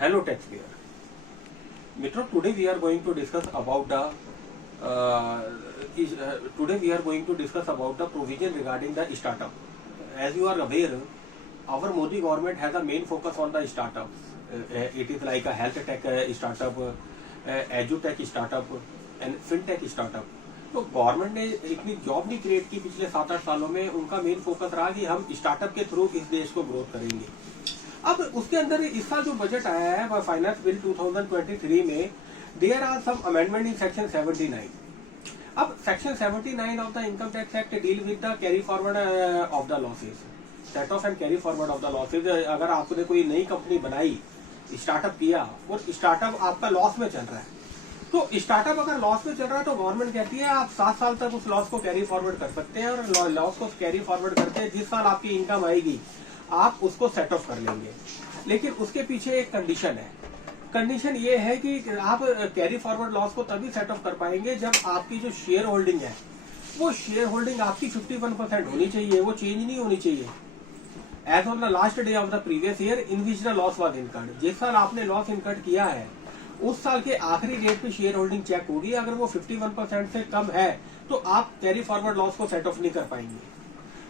Hello taxpayer. Mitro, today we are going to discuss about the provision regarding the startup. As you are aware, our Modi government has a main focus on the startups. It is like a health tech startup, edutech startup and fintech startup. तो government ने इतनी job नहीं create की पिछले 7-8 सालों में. उनका main focus रहा कि हम स्टार्टअप के थ्रू इस देश को ग्रोथ करेंगे. अब उसके अंदर इस साल जो बजट आया है फाइनेंस बिल 2023 में, there are some amendment in section 79. अब section 79 of the income tax act deal with the carry forward of the losses, set off and carry forward of the losses. अगर आपने कोई नई company बनाई, startup किया और startup आपका loss में चल रहा है, तो स्टार्टअप अगर लॉस में चल रहा है तो गवर्नमेंट कहती है आप 7 साल तक उस लॉस को कैरी फॉरवर्ड कर सकते हैं, और लॉस को कैरी फॉरवर्ड करते हैं जिस साल आपकी इनकम आएगी आप उसको सेट ऑफ कर लेंगे. लेकिन उसके पीछे एक कंडीशन है. कंडीशन ये है कि आप कैरी फॉरवर्ड लॉस को तभी सेट ऑफ कर पाएंगे जब आपकी जो शेयर होल्डिंग है, वो शेयर होल्डिंग आपकी 51% होनी चाहिए, वो चेंज नहीं होनी चाहिए. As on the last day of the previous year in which the loss was incurred. जिस साल आपने लॉस इनकर्ड किया है उस साल के आखिरी डेट पे शेयर होल्डिंग चेक होगी. अगर वो 51% से कम है तो आप कैरी फॉरवर्ड लॉस को सेट ऑफ नहीं कर पाएंगे.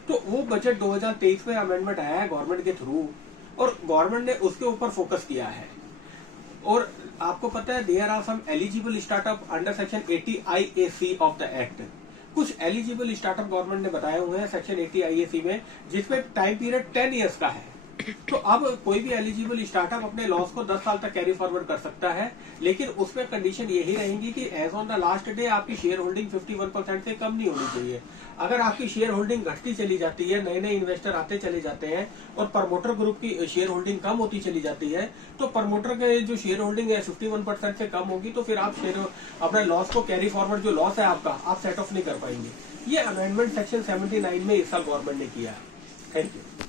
तो वो बजट 2023 में अमेंडमेंट आया है गवर्नमेंट के थ्रू, और गवर्नमेंट ने उसके ऊपर फोकस किया है. और आपको पता है there are some eligible startup under section 80 IAC of the act. कुछ एलिजिबल स्टार्टअप गवर्नमेंट ने बताए हुए हैं सेक्शन 80 IAC में, जिसमें टाइम पीरियड 10 ईयर्स का है. तो अब कोई भी एलिजिबल स्टार्टअप अपने लॉस को 10 साल तक कैरी फॉरवर्ड कर सकता है, लेकिन उसमें कंडीशन यही रहेगी कि as on the last day आपकी शेयर होल्डिंग 51% से कम नहीं होनी चाहिए. अगर आपकी शेयर होल्डिंग घटती चली जाती है, नए नए इन्वेस्टर आते चले जाते हैं और प्रमोटर ग्रुप की शेयर होल्डिंग कम होती चली जाती है, तो प्रमोटर के जो शेयर होल्डिंग है 51% से कम होगी, तो फिर आप अपने लॉस को कैरी फॉरवर्ड जो लॉस है आपका आप सेट ऑफ नहीं कर पाएंगे. ये अमेंडमेंट सेक्शन 79 में इस साल गवर्नमेंट ने किया है. Thank you.